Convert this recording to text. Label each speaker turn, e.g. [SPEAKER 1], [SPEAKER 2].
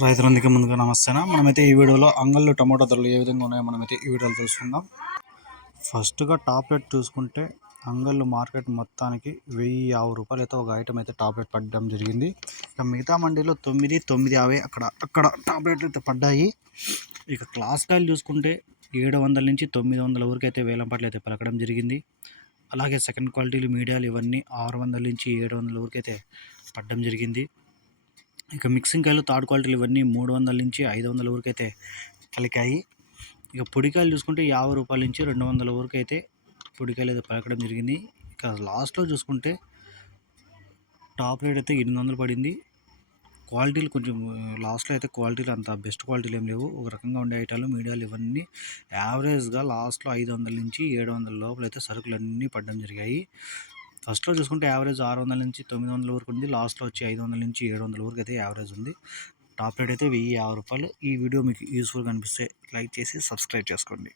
[SPEAKER 1] రైతులందరికీ ముందుగా నమస్తేనా. మనమైతే ఈ వీడియోలో అంగళ్ళు టమాటో ధరలు ఏ విధంగా ఉన్నాయో మనమైతే ఈ వీడియోలో తెలుసుకుందాం. ఫస్ట్గా టాప్ రేట్ చూసుకుంటే అంగళ్ళు మార్కెట్ మొత్తానికి వెయ్యి యాభై రూపాయలు అయితే ఒక ఐటమ్ అయితే టాప్ రేట్ పడడం జరిగింది. ఇక మిగతా మండీలో తొమ్మిది తొమ్మిది యాభై అక్కడ అక్కడ టాప్ రేట్లు అయితే పడ్డాయి. ఇక క్లాస్ కాయలు చూసుకుంటే ఏడు వందల నుంచి తొమ్మిది వందల వరకు అయితే వేలం పాటలు అయితే పలకడం జరిగింది. అలాగే సెకండ్ క్వాలిటీలు మీడియాలు ఇవన్నీ ఆరు వందల నుంచి ఏడు వందల వరకు అయితే పడడం జరిగింది. ఇక మిక్సింగ్ కాయలు థర్డ్ క్వాలిటీలు ఇవన్నీ మూడు వందల నుంచి ఐదు వందల వరకు అయితే పలికాయి. ఇక పొడికాయలు చూసుకుంటే యాభై రూపాయల నుంచి రెండు వందల వరకు అయితే పొడికాయలు అయితే పలకడం జరిగింది. ఇక లాస్ట్లో చూసుకుంటే టాప్ రేట్ అయితే ఎనిమిది వందలు పడింది. క్వాలిటీలు కొంచెం లాస్ట్లో అయితే క్వాలిటీలు అంత బెస్ట్ క్వాలిటీలు ఏం లేవు. ఒక రకంగా ఉండే ఐటాలు మీడియాలు ఇవన్నీ యావరేజ్గా లాస్ట్లో ఐదు వందల నుంచి ఏడు వందల లోపల అయితే సరుకులు అన్నీ పడడం జరిగాయి. ఫస్ట్లో చూసుకుంటే యావరేజ్ ఆరు వందల నుంచి తొమ్మిది వందల వరకు ఉంది. లాస్ట్లో వచ్చి ఐదు వందల నుంచి ఏడు వందల వరకు అయితే యావరేజ్ ఉంది. టాప్ రేట్ అయితే వెయ్యి యాభై రూపాయలు. ఈ వీడియో మీకు యూస్ఫుల్గా అనిపిస్తే లైక్ చేసి సబ్స్క్రైబ్ చేసుకోండి.